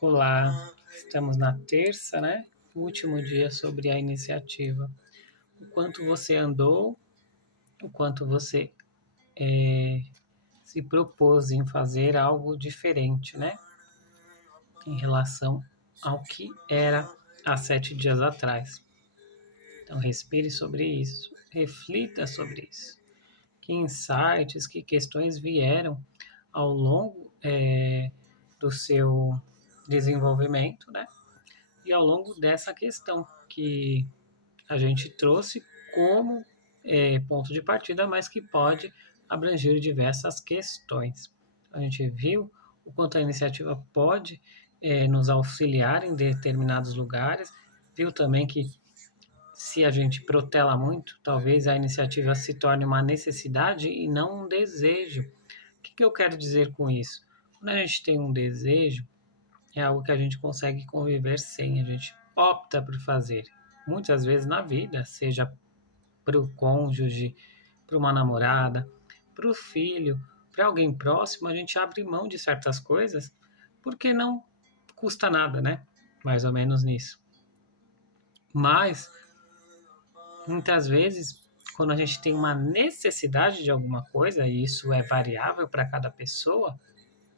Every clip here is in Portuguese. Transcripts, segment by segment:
Olá, estamos na terça, né? Último dia sobre a iniciativa. O quanto você andou, o quanto você se propôs em fazer algo diferente, né? Em relação ao que era há 7 dias atrás. Então, respire sobre isso, reflita sobre isso. Que insights, que questões vieram ao longo do seu desenvolvimento, né? E ao longo dessa questão que a gente trouxe como ponto de partida, mas que pode abranger diversas questões. A gente viu o quanto a iniciativa pode nos auxiliar em determinados lugares, viu também que se a gente protela muito, talvez a iniciativa se torne uma necessidade e não um desejo. O que eu quero dizer com isso? Quando a gente tem um desejo, é algo que a gente consegue conviver sem, a gente opta por fazer. Muitas vezes na vida, seja para o cônjuge, para uma namorada, para o filho, para alguém próximo, a gente abre mão de certas coisas porque não custa nada, né? Mais ou menos nisso. Mas, muitas vezes, quando a gente tem uma necessidade de alguma coisa, e isso é variável para cada pessoa,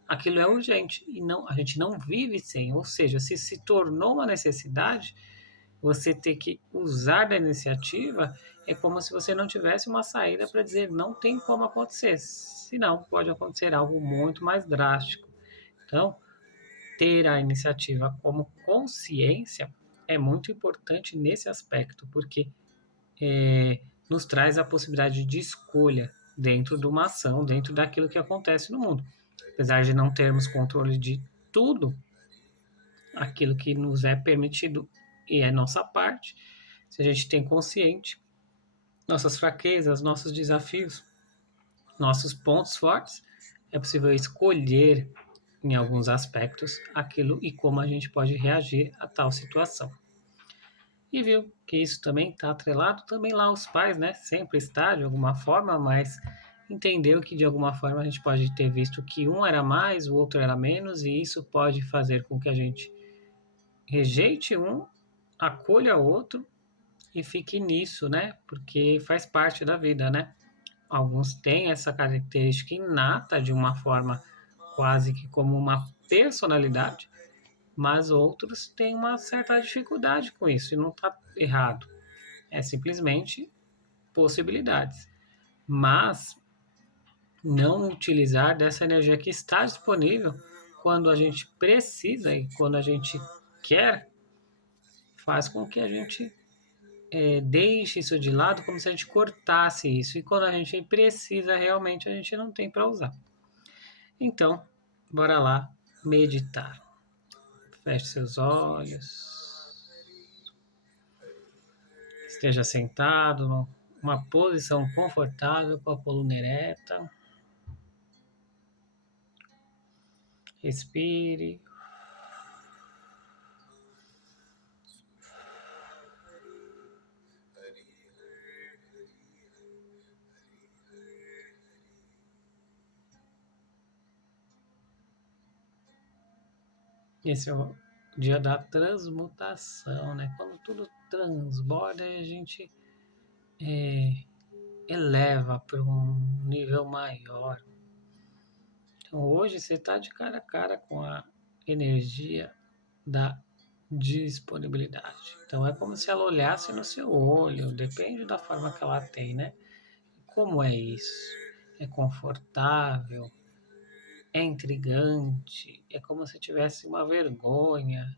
aquilo é urgente e não, a gente não vive sem. Ou seja, se tornou uma necessidade, você ter que usar da iniciativa é como se você não tivesse uma saída para dizer não tem como acontecer, senão pode acontecer algo muito mais drástico. Então, ter a iniciativa como consciência é muito importante nesse aspecto, porque nos traz a possibilidade de escolha dentro de uma ação, dentro daquilo que acontece no mundo. Apesar de não termos controle de tudo aquilo que nos é permitido e é nossa parte, se a gente tem consciente nossas fraquezas, nossos desafios, nossos pontos fortes, é possível escolher em alguns aspectos aquilo e como a gente pode reagir a tal situação. E viu que isso também está atrelado também lá aos pais, né? Sempre está de alguma forma, mas entendeu que de alguma forma a gente pode ter visto que um era mais, o outro era menos, e isso pode fazer com que a gente rejeite um, acolha o outro e fique nisso, né? Porque faz parte da vida, né? Alguns têm essa característica inata de uma forma quase que como uma personalidade, mas outros têm uma certa dificuldade com isso e não está errado. É simplesmente possibilidades. Mas não utilizar dessa energia que está disponível quando a gente precisa e quando a gente quer, faz com que a gente deixe isso de lado como se a gente cortasse isso. E quando a gente precisa realmente, a gente não tem para usar. Então, bora lá meditar. Feche seus olhos. Esteja sentado numa posição confortável com a coluna ereta. Respire. Esse é o dia da transmutação, né? Quando tudo transborda, a gente eleva para um nível maior. Então, hoje você está de cara a cara com a energia da disponibilidade. Então, é como se ela olhasse no seu olho, depende da forma que ela tem, né? Como é isso? É confortável? É intrigante? É como se tivesse uma vergonha?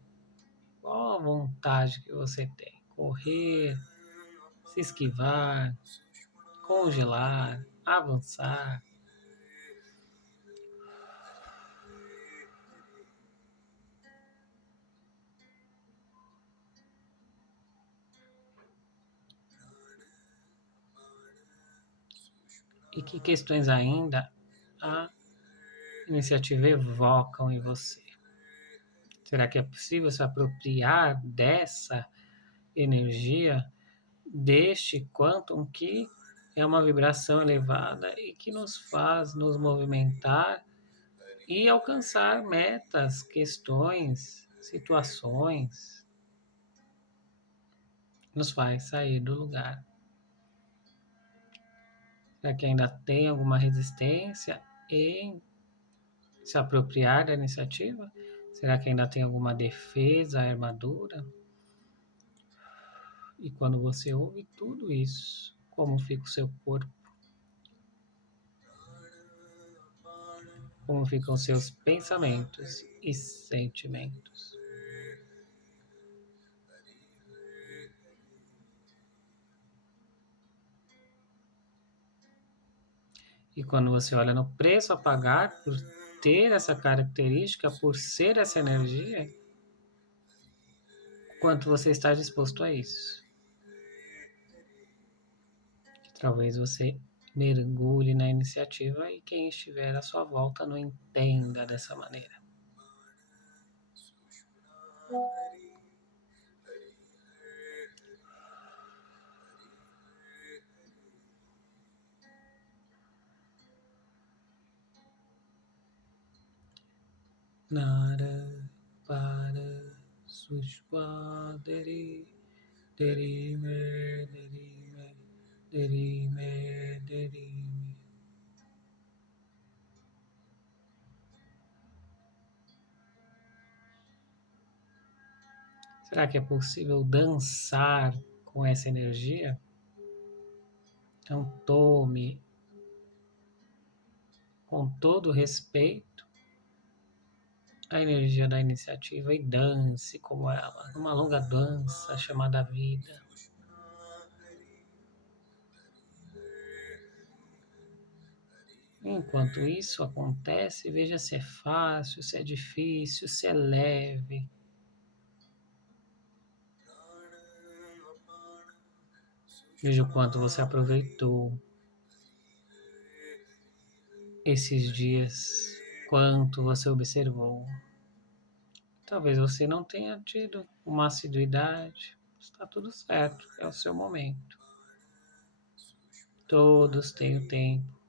Qual a vontade que você tem? Correr, se esquivar, congelar, avançar? E que questões ainda a iniciativa evocam em você? Será que é possível se apropriar dessa energia, deste quantum que é uma vibração elevada e que nos faz nos movimentar e alcançar metas, questões, situações, nos faz sair do lugar. Será que ainda tem alguma resistência em se apropriar da iniciativa? Será que ainda tem alguma defesa, armadura? E quando você ouve tudo isso, como fica o seu corpo? Como ficam os seus pensamentos e sentimentos? E quando você olha no preço a pagar por ter essa característica, por ser essa energia, quanto você está disposto a isso? Talvez você mergulhe na iniciativa e quem estiver à sua volta não entenda dessa maneira. Nara para sushwa derime derime derime derime. Será que é possível dançar com essa energia? Então tome com todo respeito a energia da iniciativa e dance como ela, numa longa dança chamada vida. Enquanto isso acontece, veja se é fácil, se é difícil, se é leve. Veja o quanto você aproveitou esses dias, quanto você observou. Talvez você não tenha tido uma assiduidade, está tudo certo, é o seu momento. Todos têm o tempo.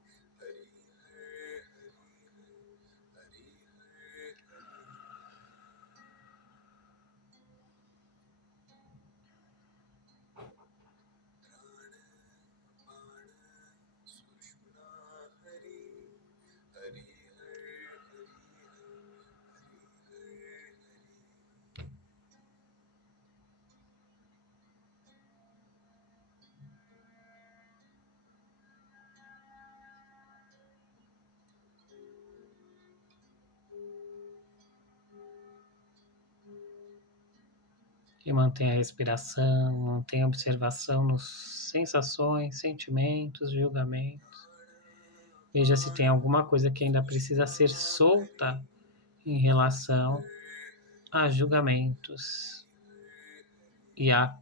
E mantenha a respiração, mantenha a observação nos sensações, sentimentos, julgamentos. Veja se tem alguma coisa que ainda precisa ser solta em relação a julgamentos e a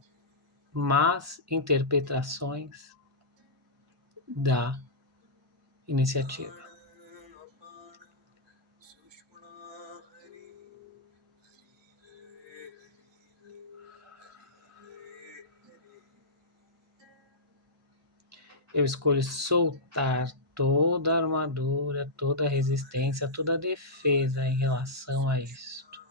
más interpretações da iniciativa. Eu escolho soltar toda a armadura, toda a resistência, toda a defesa em relação a isto.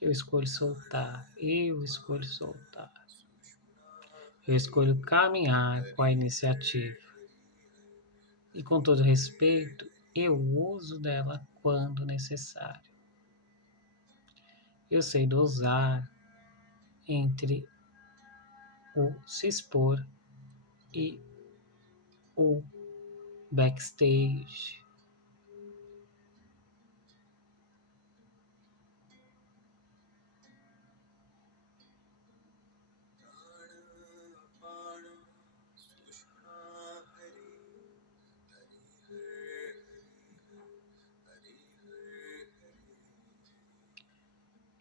Eu escolho soltar, eu escolho soltar. Eu escolho caminhar com a iniciativa. E com todo respeito, eu uso dela quando necessário. Eu sei dosar entre o se expor e o backstage.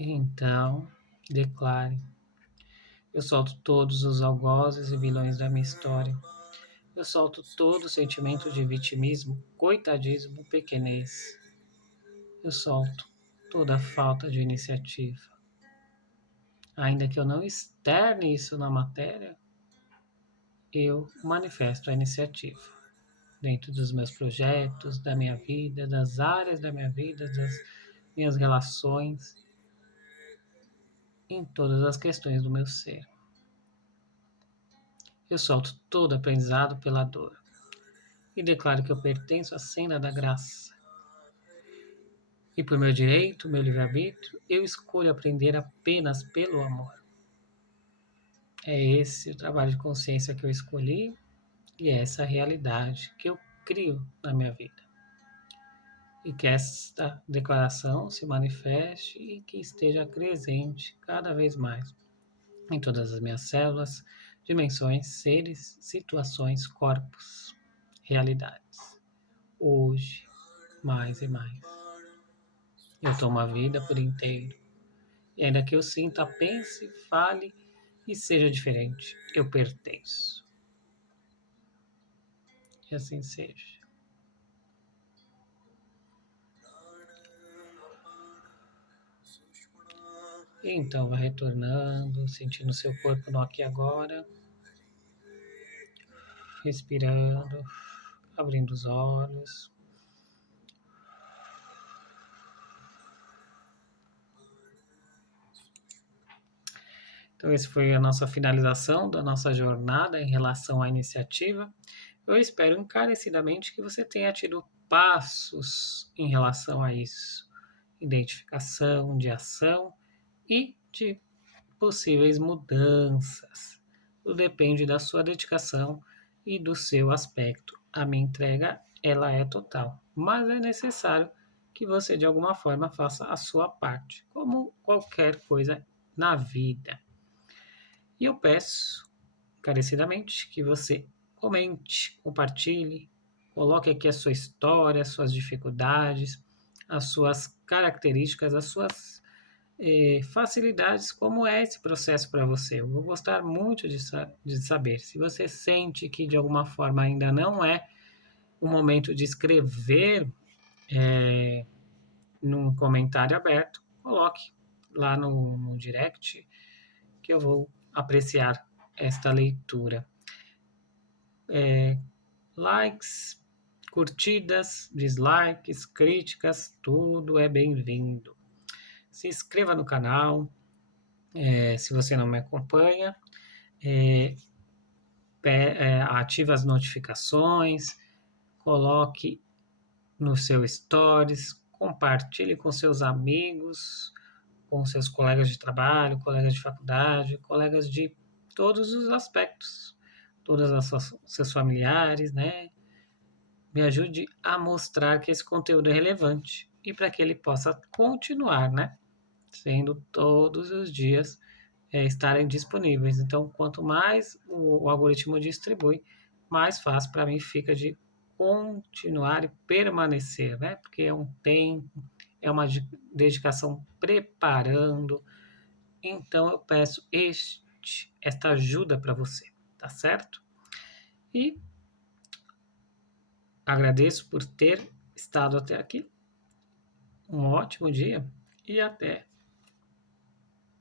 Então, declare: eu solto todos os algozes e vilões da minha história. Eu solto todo o sentimento de vitimismo, coitadismo, pequenez. Eu solto toda a falta de iniciativa. Ainda que eu não externe isso na matéria, eu manifesto a iniciativa dentro dos meus projetos, da minha vida, das áreas da minha vida, das minhas relações, em todas as questões do meu ser. Eu solto todo aprendizado pela dor e declaro que eu pertenço à senda da graça. E por meu direito, meu livre-arbítrio, eu escolho aprender apenas pelo amor. É esse o trabalho de consciência que eu escolhi e é essa a realidade que eu crio na minha vida. E que esta declaração se manifeste e que esteja presente cada vez mais em todas as minhas células, dimensões, seres, situações, corpos, realidades. Hoje, mais e mais. Eu tomo a vida por inteiro. E ainda que eu sinta, pense, fale e seja diferente, eu pertenço. Que assim seja. E então vai retornando, sentindo seu corpo no aqui e agora. Respirando, abrindo os olhos. Então, essa foi a nossa finalização da nossa jornada em relação à iniciativa. Eu espero encarecidamente que você tenha tido passos em relação a isso. Identificação de ação e de possíveis mudanças. Tudo depende da sua dedicação e do seu aspecto. A minha entrega, ela é total, mas é necessário que você de alguma forma faça a sua parte, como qualquer coisa na vida. E eu peço encarecidamente que você comente, compartilhe, coloque aqui a sua história, as suas dificuldades, as suas características, as suas facilidades, como é esse processo para você. Eu vou gostar muito de saber. Se você sente que de alguma forma ainda não é o momento de escrever num comentário aberto, coloque lá no direct que eu vou apreciar esta leitura. Likes, curtidas, dislikes, críticas, tudo é bem-vindo. Se inscreva no canal, se você não me acompanha, ative as notificações, coloque no seu stories, compartilhe com seus amigos, com seus colegas de trabalho, colegas de faculdade, colegas de todos os aspectos, todas as seus familiares, né? Me ajude a mostrar que esse conteúdo é relevante e para que ele possa continuar, né? Sendo todos os dias estarem disponíveis. Então, quanto mais o algoritmo distribui, mais fácil para mim fica de continuar e permanecer, né? Porque é um tempo, é uma dedicação preparando. Então, eu peço esta ajuda para você, tá certo? E agradeço por ter estado até aqui. Um ótimo dia e até